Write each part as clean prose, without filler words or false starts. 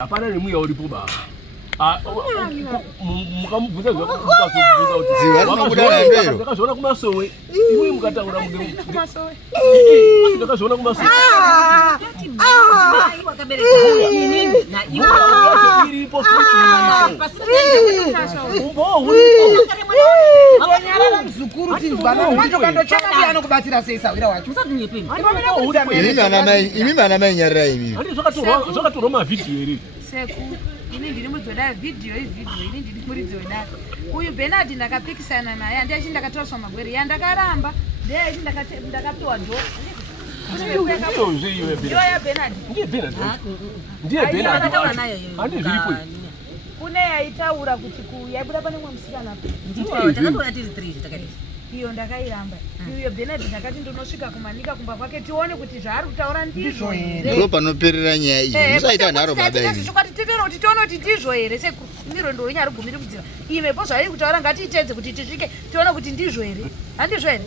Hapana ni mwiya ulipo ba. Mukamubuza ziwa ndero ndakazviona kumasowe imwe mukataura kumasowe ndakazviona kumasowe na iwe iripo mzukuru tinzwana wacho kandochana biyano kubatira seisa wira wacho imi mana mai nyarira imi andi zvakatorwa mavidhiyo iri seku ini ndiri mudzoda video ini ndiri muridzi wedare uyu Bernard ndakapikisana naye handiachi ndakatoraswa magwere yandakaramba ndeyaiti ndakapiwa dho ya Bernard ndiye Bernard andi zviripo kune yaitaura kuti yaibuda pane mwe musikana ndiyo takatoona tiri 3 takati iyo ndakairamba iyo Bernard ndakati ndonosvika kumanika kumba kwake tione kuti zvaari kutaura ndizvo here ndo panoperera nyaya iyi musaita nharo baba ini zvikwati titoro kuti tione kuti ndizvo here semiro ndo inyari gumiri kudzira imepo zvairi kutaura ngatiitedze kuti tisvike tione kuti ndizvo here handizvo here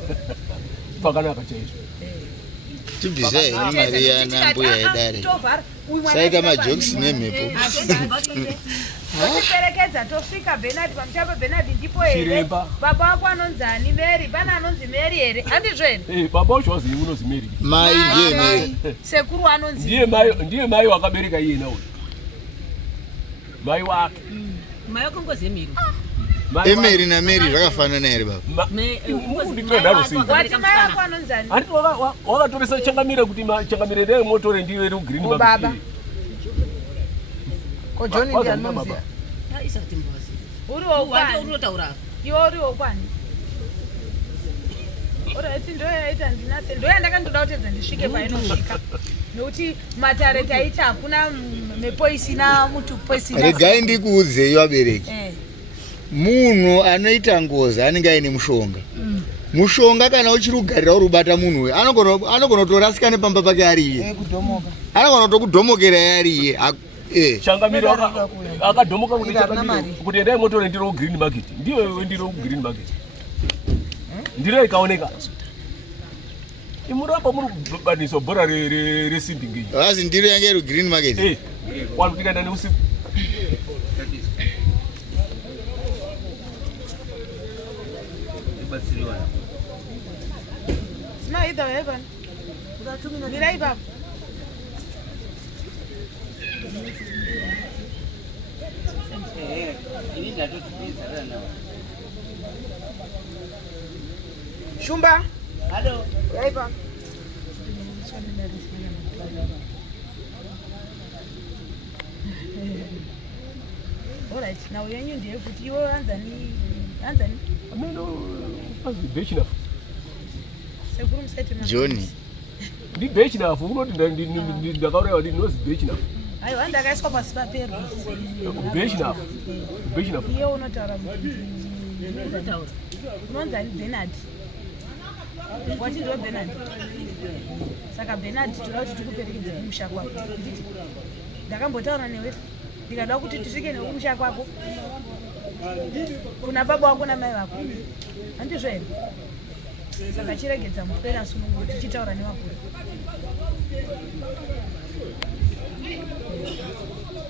pakanaka chaizvo tibvisai mari yana mbuya edare saita majokisi nemhepo tiperekedza tosvika Bernard pamuchapo Bernard ndipo here baba wako anonzani Mary pana anonzi Mary here handizvo here baba wacho wazi unonzi Mary mai ndiye Mary sekuru anonzi ndiye mai wakabereka iye nawo mai wake mai wako ngozi Mary Mary na Mary zvakafanana here baba wati mai wako anonzani andi wakatoresa changamira kuti changamira ndeye motore ndiwe ri green baba ko John ndiye anonzi isati mbozi uriwo kwani unotaura iwo uriwo kwani orati ndoyaita ndinatse ndoya ndakandoda kutedza ndisvike painosvika nokuti matare taita hakuna mhepo isina mutu poisina regai ndikuudzei vabereki munhu anoita ngozi anenge aine mushonga mushonga kana uchiri kugarira uri kubata munhu uyu anogona kutorasika nepamba pake ariye anogona kutokudhomokera ariye changamiro akadhomoka kuti endai motore ndiro green market ndiyo ndiro green market ndiro ikaoneka imurapa muri kubaniso bhora resimbi ngeji asi ndiro yange iri green market wani tikaenda neusiku sinoidha heaven mirai baba Shumba. Hello. Yaipa. Alright, now when you do put your Anthony. Ameno pazi bechi na. Seguru mseti mama. Johnny. Ndi bechi na unoti ndakaura kuti nozi bechi na. Ayo anda kaiswa pasi papero. Bechi na. Iye unotaura unonzi Bernard. Wati ndo Bernard. Saka Bernard toda kuti tikuperekedze kumusha kwako. Nditi ndakambotaura newe ndikada kuti tisvike nekumusha kwako kuna baba wako na mai vako handizvo here saka chiregedza mupera sunungu tichitaura nevakuru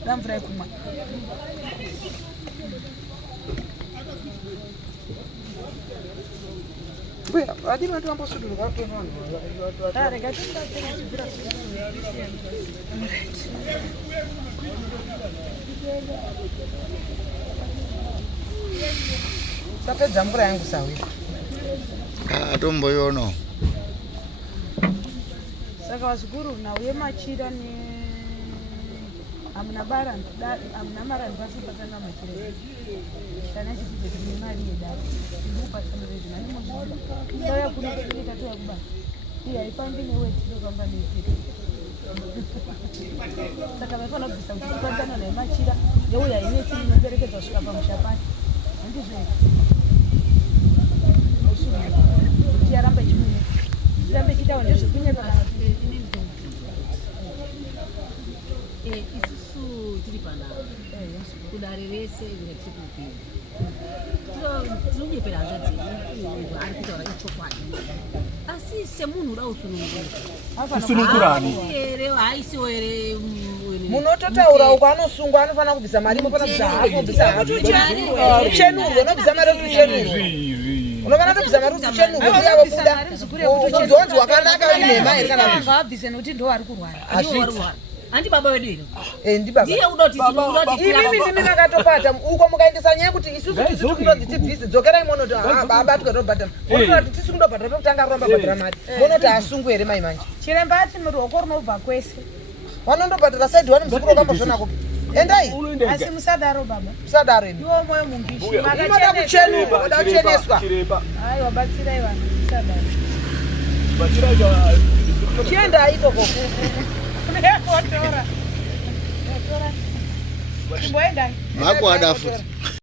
damvura yekumwa adini watu ambosudurika tapedza mvura yangu sawi atomboyono saka wazukuru nauye machira amuna barandi amuna marandi pasipasana machira kana chitize kune mari yedare ndikupasanirezvina ndimozvida ndauya kuno kubereka tuya kubasa iye haifambi neweti inofamba neipeta saka vaifana kubvisa kuti tikwanzana naye machira yeuya ineti inoperekedzwa kusvika pamusha pake handizvere tiaramba chimune tirambe chitawo ndezvekunyepa kana isusu tiri panapa kudare rese retiri tinonyepera hanzvadzi ari kutaura ichokwadi asi semunhu uda usunungura usunungurani here haisiwo here munototaura uko anosungwa anofana kubvisa mari mopana kubvisa hafu kubvisa hafu uchenurwe nobvisa mari kuti uchenurwe unofana tobvisa mari kuti uchenurwe uyavo buda udzonzi wakanaka unema here kana anga abvise nokuti ndo ari kurwara Andi baba wedu ino. Ndi baba. Ndiye unoti Imi makatopata uko mukaendesa nyaya kuti isusu tisi kunoti tibvise dzokerai monoti baba tikatobhata. Monoti tisi kundobhata tokutanga kuramba bhadhara mari. Monoti asungu here mai manje. Chiremba ati muruoko runobva kwese. Vanondobhadhara side one muzukuru wakambozvona kupi. Endai. Asi musadaro baba. Musadaro imi. Iwo moyo mungishi. Imoda kuchenuka, moda kucheneswa. Ayi wabatsirai vanhu musadaro. Chienda ikoko. Tora. Tora. Mboenda. Makwada futi.